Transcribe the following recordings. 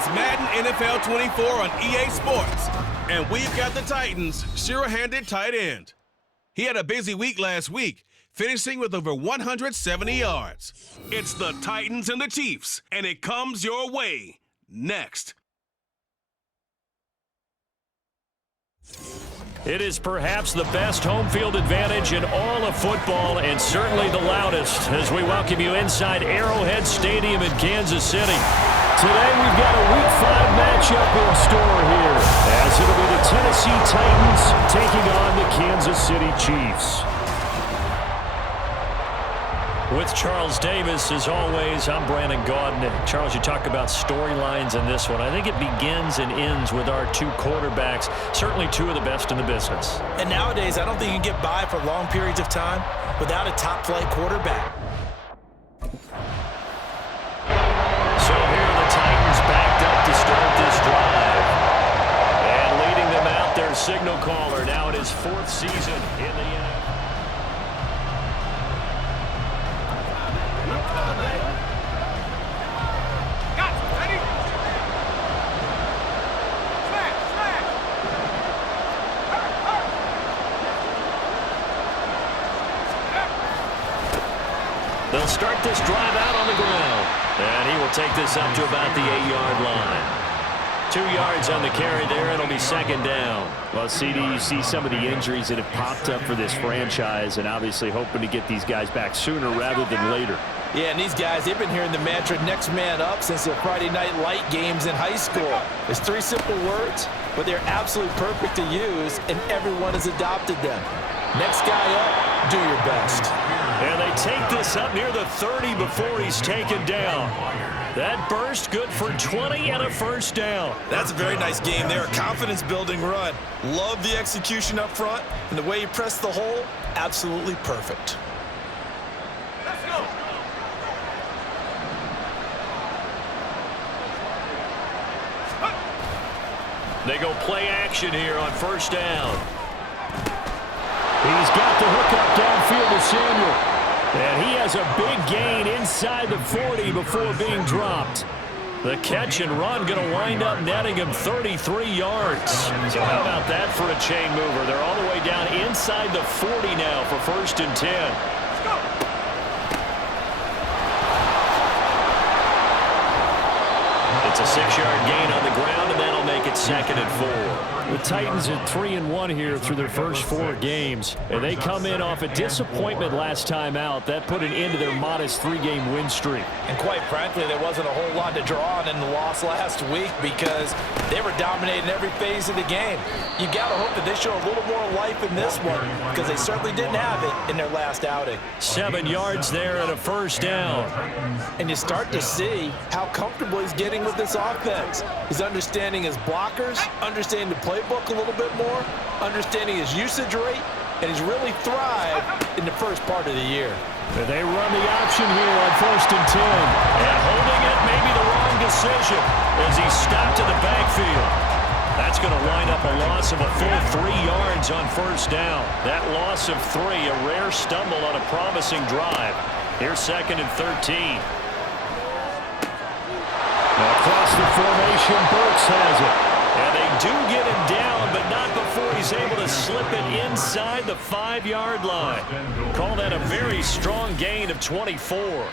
It's Madden NFL 24 on EA Sports, and we've got the Titans' sure-handed tight end. He had a busy week last week, finishing with over 170 yards. It's the Titans and the Chiefs, and it comes your way next. It is perhaps the best home field advantage in all of football, and certainly the loudest, as we welcome you inside Arrowhead Stadium in Kansas City. Today we've got a Week 5 matchup in store here, as it'll be the Tennessee Titans taking on the Kansas City Chiefs. With Charles Davis, as always, I'm Brandon Gaudin. Charles, you talk about storylines in this one. I think it begins and ends with our two quarterbacks, certainly two of the best in the business. And nowadays, I don't think you can get by for long periods of time without a top-flight quarterback. So here are the Titans backed up to start this drive. And leading them out, their signal caller, now in his fourth season in the NFL. They'll start this drive out on the ground. And he will take this up to about the 8-yard line. 2 yards on the carry there. It'll be second down. Well, CD, you see some of the injuries that have popped up for this franchise, and obviously hoping to get these guys back sooner rather than later. Yeah, and these guys, they've been hearing the mantra next man up since the Friday Night Light games in high school. It's 3 simple words, but they're absolutely perfect to use, and everyone has adopted them. Next guy up, do your best. And they take this up near the 30 before he's taken down. That burst good for 20 and a first down. That's a very nice game there. A confidence-building run. Love the execution up front, and the way he pressed the hole, absolutely perfect. Let's go. They go play action here on first down. He's got the hook up downfield to Samuel. And he has a big gain inside the 40 before being dropped. The catch and run going to wind up netting him 33 yards. So how about that for a chain mover? They're all the way down inside the 40 now for first and 10. Let's go. It's a 6-yard gain on the ground, and that'll make it second and 4. The Titans are 3-1 here through their first 4 games, and they come in off a disappointment last time out. That put an end to their modest 3-game win streak. And quite frankly, there wasn't a whole lot to draw on in the loss last week because they were dominating every phase of the game. You got to hope that they show a little more life in this one because they certainly didn't have it in their last outing. 7 yards there and a first down. And you start to see how comfortable he's getting with this offense. He's understanding his blockers, understanding the playbook a little bit more, understanding his usage rate, and he's really thrived in the first part of the year. And they run the option here on first and 10. And holding it may be the wrong decision as he stopped in the backfield. That's going to wind up a loss of a full 3 yards on first down. That loss of 3, a rare stumble on a promising drive. Here's second and 13. Across the formation, Burks has it. And they do get him down, but not before he's able to slip it inside the 5-yard line. Call that a very strong gain of 24.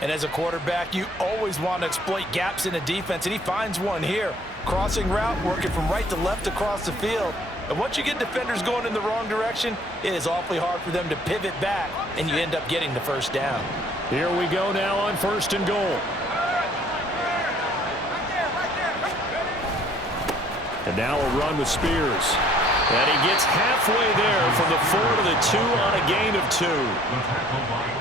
And as a quarterback, you always want to exploit gaps in the defense, and he finds one here. Crossing route, working from right to left across the field. And once you get defenders going in the wrong direction, it is awfully hard for them to pivot back, and you end up getting the first down. Here we go now on first and goal. And now a run with Spears. And he gets halfway there from the 4 to the 2 on a gain of 2.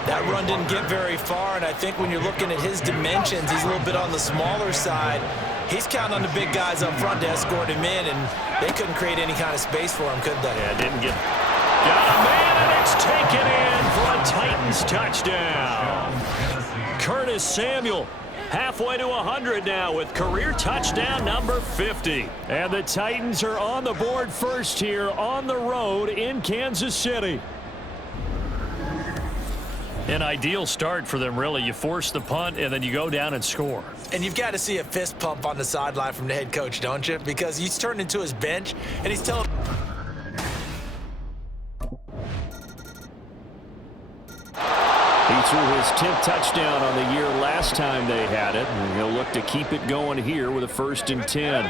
That run didn't get very far, and I think when you're looking at his dimensions, he's a little bit on the smaller side. He's counting on the big guys up front to escort him in, and they couldn't create any kind of space for him, could they? Yeah, didn't get... Got a man, and it's taken in for a Titans touchdown. Curtis Samuel. Halfway to 100 now with career touchdown number 50. And the Titans are on the board first here on the road in Kansas City. An ideal start for them, really. You force the punt, and then you go down and score. And you've got to see a fist pump on the sideline from the head coach, don't you? Because he's turned into his bench, and he's telling... He threw his 10th touchdown on the year last time they had it, and he'll look to keep it going here with a 1st and 10.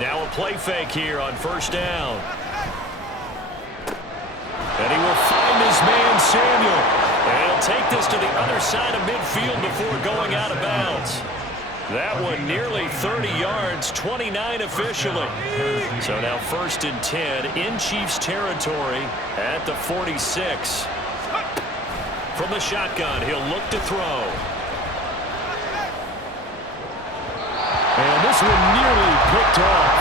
Now a play fake here on 1st down. And he will find his man Samuel. And he'll take this to the other side of midfield before going out of bounds. That one nearly 30 yards, 29 officially. So now 1st and 10 in Chiefs territory at the 46. From the shotgun, he'll look to throw. And this one nearly picked off.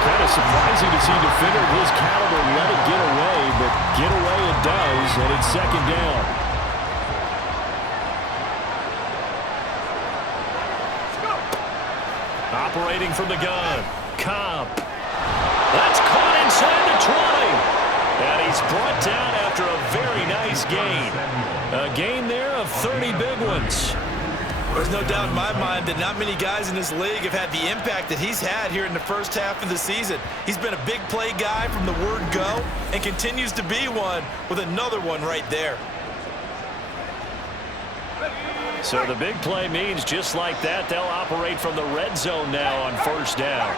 Kind of surprising to see a defender of his caliber let it get away, but get away it does, and it's 2nd down. Operating from the gun, Cobb. That's caught inside the 20. And he's brought down after a very nice gain. A gain there of 30 big ones. There's no doubt in my mind that not many guys in this league have had the impact that he's had here in the first half of the season. He's been a big play guy from the word go and continues to be one with another one right there. So the big play means just like that, they'll operate from the red zone now on 1st down.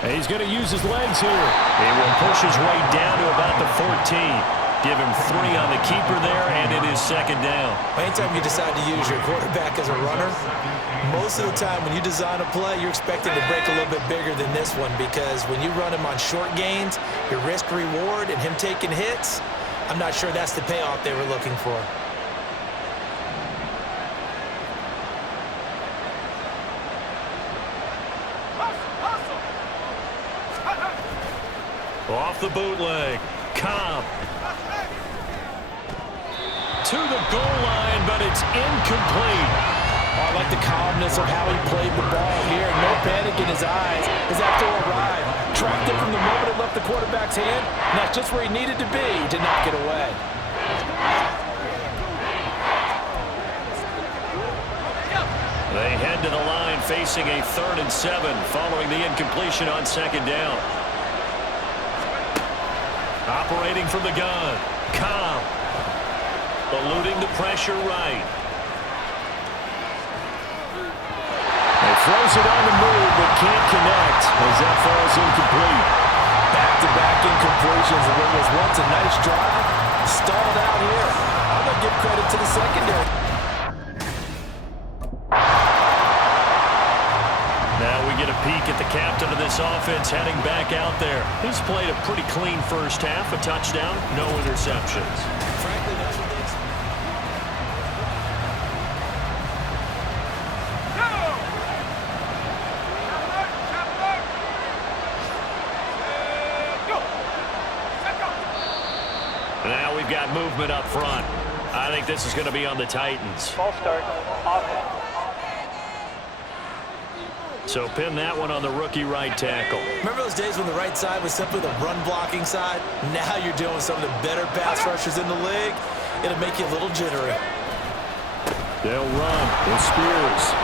And he's going to use his legs here. He will push his way down to about the 14. Give him 3 on the keeper there, and it is 2nd down. Anytime you decide to use your quarterback as a runner, most of the time when you design a play, you're expecting to break a little bit bigger than this one, because when you run him on short gains, your risk-reward and him taking hits, I'm not sure that's the payoff they were looking for. Off the bootleg, Cobb. To the goal line, but it's incomplete. Oh, I like the calmness of how he played the ball here. No panic in his eyes as that throw arrived. Tracked it from the moment it left the quarterback's hand, and that's just where he needed to be to knock it away. They head to the line facing a 3rd and 7 following the incompletion on 2nd down. Operating from the gun, Cobb. Eluding the pressure right. He throws it on the move, but can't connect as that falls incomplete. Back-to-back incompletions of what was once a nice drive. Stalled out here. I'm going to give credit to the secondary. Now we get a peek at the captain of this offense heading back out there. He's played a pretty clean first half, a touchdown, no interceptions. Frankly, that's what Now we've got movement up front. I think this is going to be on the Titans. Ball start. Offense. So pin that one on the rookie right tackle. Remember those days when the right side was simply the run-blocking side? Now you're dealing with some of the better pass rushers in the league. It'll make you a little jittery. They'll run with Spears.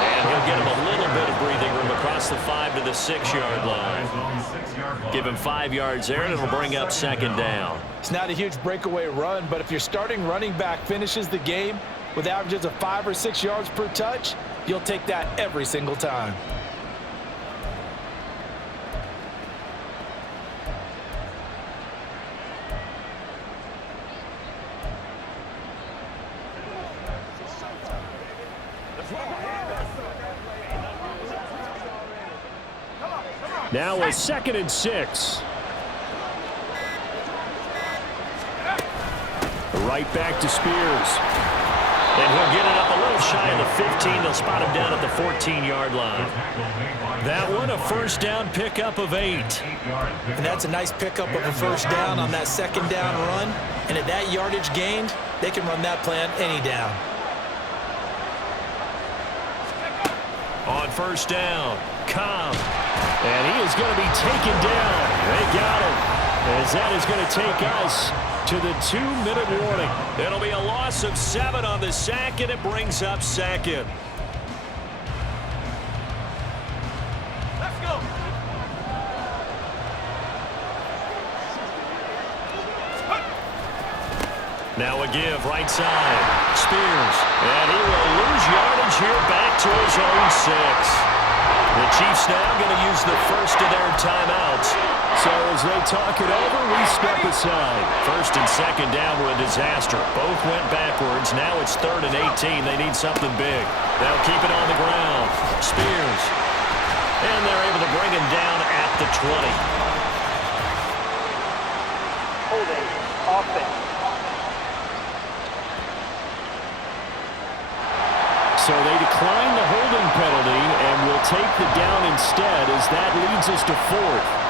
And he'll get him a little bit of breathing room across the 5 to the 6-yard line. Give him 5 yards there, and it'll bring up 2nd down. It's not a huge breakaway run, but if your starting running back finishes the game with averages of 5 or 6 yards per touch, you'll take that every single time. Now a 2nd and 6. Right back to Spears. And he'll get it up a little shy of the 15. They'll spot him down at the 14-yard line. That one, a first down pickup of 8. And that's a nice pickup of a first down on that 2nd down run. And at that yardage gained, they can run that play on any down. On first down, Cobb. And he is going to be taken down. They got him. As that is going to take us to the 2-minute warning. It'll be a loss of 7 on the sack, and it brings up second. Let's go. Now a give, right side. Spears. And he will lose yardage here back to his own 6. The Chiefs now going to use the first of their timeouts. So as they talk it over, we step aside. First and second down were a disaster. Both went backwards. Now it's 3rd and 18. They need something big. They'll keep it on the ground. Spears. And they're able to bring him down at the 20. Holding offense. So they decline the holding penalty and will take the down instead as that leads us to 4th.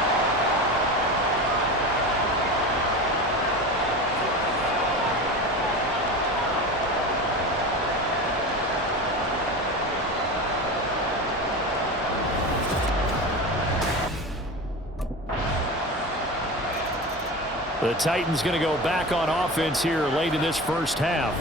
The Titans going to go back on offense here late in this first half.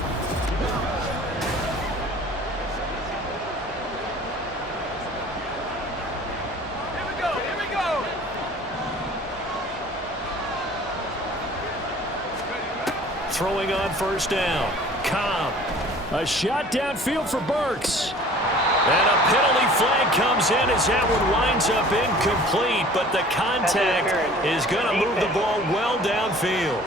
Throwing on first down. Cobb. A shot downfield for Burks. And a penalty flag comes in as that one winds up incomplete, but the contact is going to move the ball well downfield.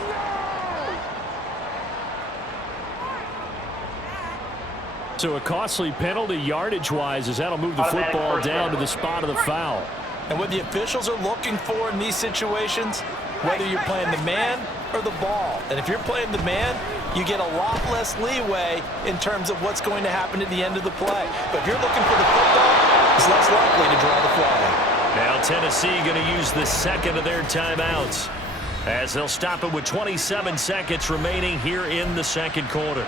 So a costly penalty yardage-wise as that'll move the football down to the spot of the foul. And what the officials are looking for in these situations, whether you're playing the man or the ball. And if you're playing the man, you get a lot less leeway in terms of what's going to happen at the end of the play. But if you're looking for the football, it's less likely to draw the flag. Now Tennessee going to use the second of their timeouts as they'll stop it with 27 seconds remaining here in the second quarter.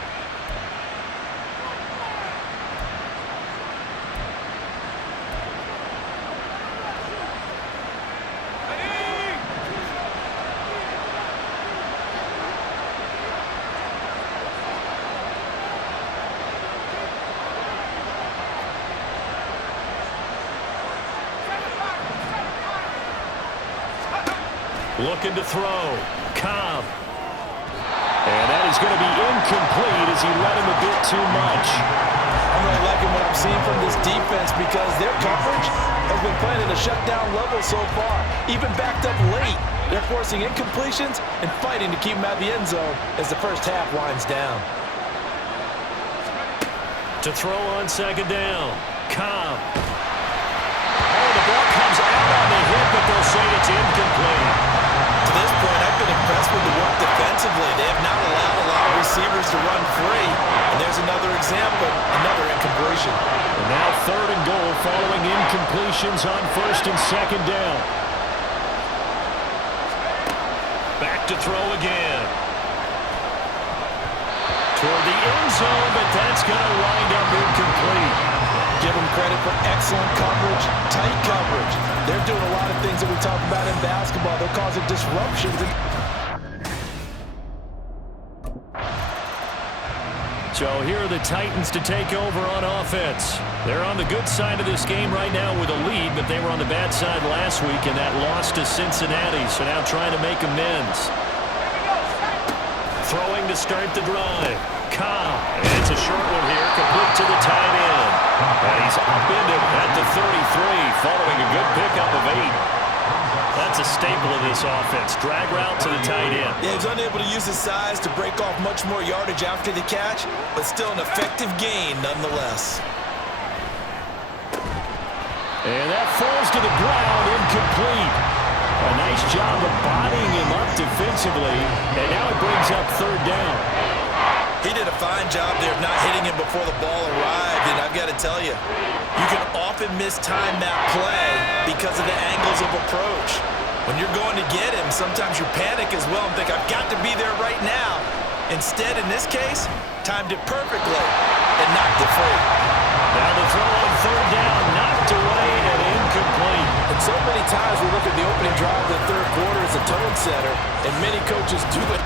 Looking to throw. Cobb. And that is going to be incomplete as he let him a bit too much. I'm really liking what I'm seeing from this defense because their coverage has been playing at a shutdown level so far. Even backed up late, they're forcing incompletions and fighting to keep them out of the end zone as the first half winds down. To throw on second down. Cobb. Oh, the ball comes out on the hit, but they'll say it's incomplete. To this point, I've been impressed with the work defensively. They have not allowed a lot of receivers to run free. And there's another example, another incompletion. And now 3rd and goal following incompletions on first and second down. Back to throw again. Toward the end zone, but that's going to wind up incomplete. Give them credit for excellent coverage, tight coverage. They're doing a lot of things that we talk about in basketball. They're causing disruptions. So here are the Titans to take over on offense. They're on the good side of this game right now with a lead, but they were on the bad side last week in that loss to Cincinnati, so now trying to make amends. Throwing to start the drive. Cobb. And it's a short one here, complete to the tight end. And he's upended at the 33, following a good pickup of 8. That's a staple of this offense. Drag route to the tight end. Yeah, he's unable to use his size to break off much more yardage after the catch, but still an effective gain nonetheless. And that falls to the ground, incomplete. A nice job of bodying him up defensively, and now it brings up 3rd down. He did a fine job there of not hitting him before the ball arrived, and I've got to tell you, you can often mistime that play because of the angles of approach. When you're going to get him, sometimes you panic as well and think, I've got to be there right now. Instead, in this case, timed it perfectly and knocked it free. Now the throw on 3rd down, tone setter, and many coaches do it.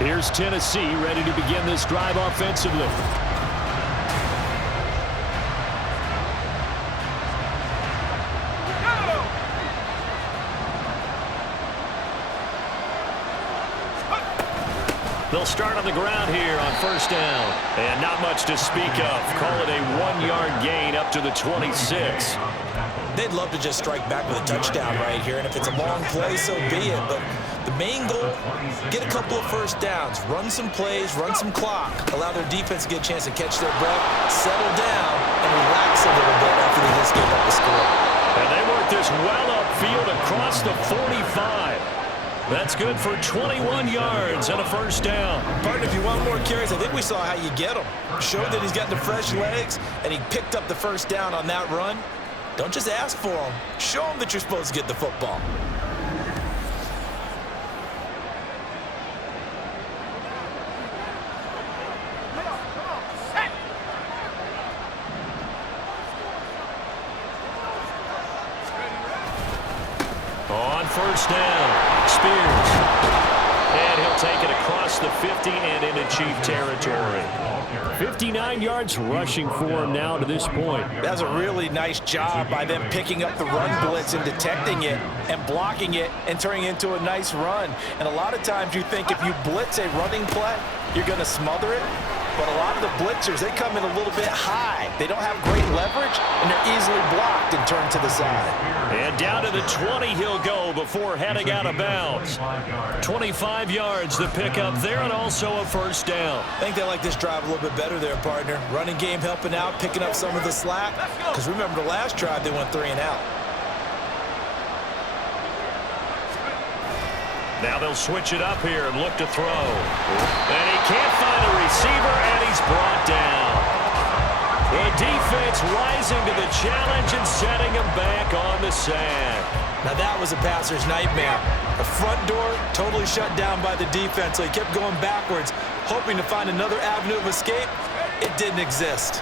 Here's Tennessee ready to begin this drive offensively. They'll start on the ground here on first down. And not much to speak of. Call it a 1-yard gain up to the 26. They'd love to just strike back with a touchdown right here, and if it's a long play, so be it. But the main goal, get a couple of first downs, run some plays, run some clock, allow their defense to get a chance to catch their breath, settle down, and relax a little bit after they just gave up the score. And they work this well upfield across the 45. That's good for 21 yards and a first down. Partner, if you want more carries, I think we saw how you get them. Showed that he's got the fresh legs, and he picked up the first down on that run. Don't just ask for them. Show them that you're supposed to get the football. On first down, Spears. And he'll take it across the 50 and into Chief territory. 59 yards rushing for him now to this point. That's a really nice job by them picking up the run blitz and detecting it and blocking it and turning it into a nice run. And a lot of times you think if you blitz a running play, you're going to smother it. But a lot of the blitzers, they come in a little bit high. They don't have great leverage, and they're easily blocked and turned to the side. And down to the 20 he'll go before heading out of bounds. 25 yards the pickup there, and also a first down. I think they like this drive a little bit better there, partner. Running game helping out, picking up some of the slack. Because remember the last drive, they went 3 and out. Now they'll switch it up here and look to throw. And he can't find a receiver, and he's brought down. The defense rising to the challenge and setting him back on the sand. Now that was a passer's nightmare. The front door totally shut down by the defense, so he kept going backwards, hoping to find another avenue of escape. It didn't exist.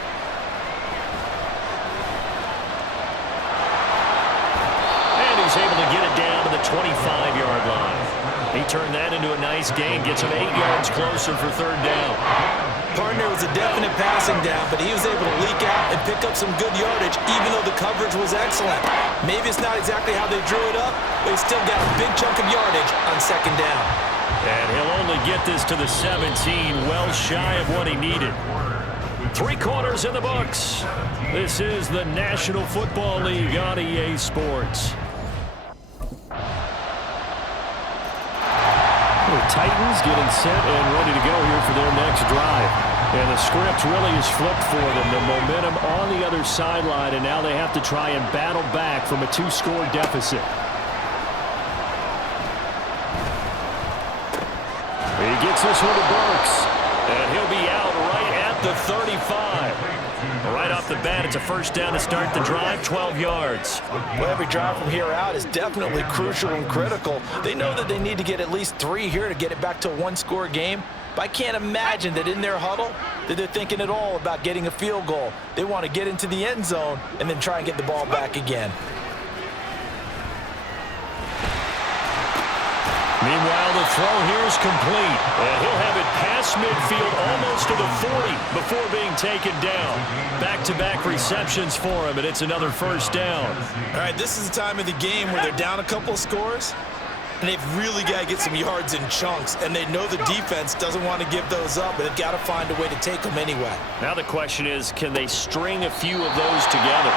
And he's able to get it down to the 25-yard line. He turned that into a nice gain, gets him 8 yards closer for third down. Partner was a definite passing down, but he was able to leak out and pick up some good yardage, even though the coverage was excellent. Maybe it's not exactly how they drew it up, but he still got a big chunk of yardage on second down. And he'll only get this to the 17, well shy of what he needed. 3 quarters in the books. This is the National Football League on EA Sports. The Titans getting set and ready to go here for their next drive. And the script really is flipped for them. The momentum on the other sideline, and now they have to try and battle back from a 2-score deficit. He gets this one to Burks, and he'll be out right at the 35. Right off the bat, it's a first down to start the drive, 12 yards. Well, every drive from here out is definitely crucial and critical. They know that they need to get at least 3 here to get it back to a 1-score game. But I can't imagine that in their huddle that they're thinking at all about getting a field goal. They want to get into the end zone and then try and get the ball back again. Meanwhile, the throw here is complete. And he'll have it past midfield almost to the 40 before being taken down. Back-to-back receptions for him, and it's another first down. All right, this is the time of the game where they're down a couple of scores, and they've really got to get some yards in chunks, and they know the defense doesn't want to give those up, but they've got to find a way to take them anyway. Now the question is, can they string a few of those together?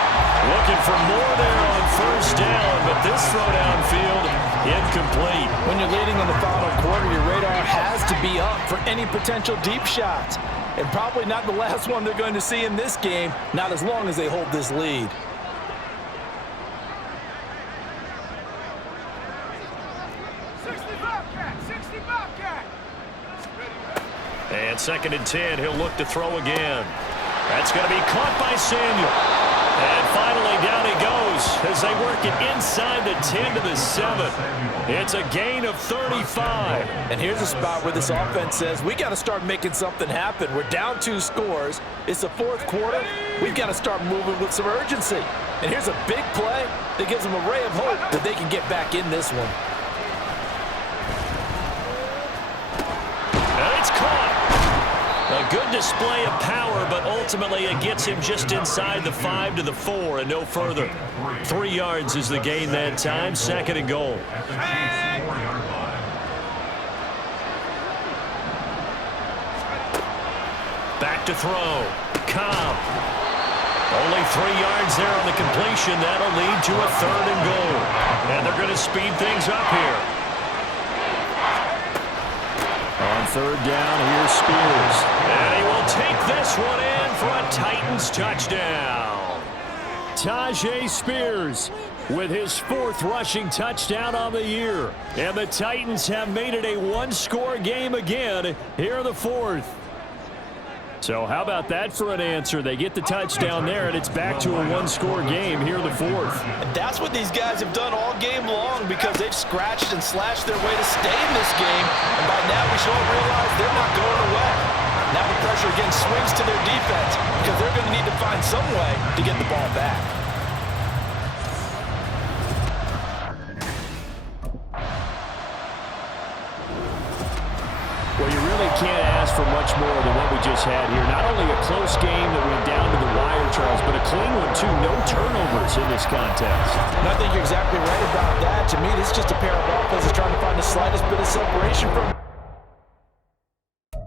Looking for more there on first down, but this throw downfield, incomplete. When you're leading in the final quarter, your radar has to be up for any potential deep shots, and probably not the last one they're going to see in this game, not as long as they hold this lead. And 2nd and 10, he'll look to throw again. That's going to be caught by Samuel. And finally, down he goes goes as they work it inside the 10 to the 7. It's a gain of 35. And here's a spot where this offense says, we got to start making something happen. We're down 2 scores. It's the 4th quarter. We've got to start moving with some urgency. And here's a big play that gives them a ray of hope that they can get back in this one. And it's caught. A good display of power, but ultimately it gets him just inside the 5 to the 4 and no further. 3 yards is the gain that time, 2nd and goal. Back to throw. Cobb. Only 3 yards there on the completion. That'll lead to a 3rd and goal. And they're going to speed things up here. On 3rd down, here's Spears. And he will take this one in for a Titans touchdown. Tajay Spears with his 4th rushing touchdown on the year. And the Titans have made it a 1-score game again here in the 4th. So how about that for an answer? They get the touchdown there, and it's back to a 1-score game here in the 4th. And that's what these guys have done all game long because they've scratched and slashed their way to stay in this game. And by now we should all realize they're not going away. Now the pressure again swings to their defense because they're going to need to find some way to get the ball back. Well, you really can't ask for much more than what we just had here. Not only a close game that went down to the wire, Charles, but a clean one, too. No turnovers in this contest. And I think you're exactly right about that. To me, this is just a pair of offenses trying to find the slightest bit of separation from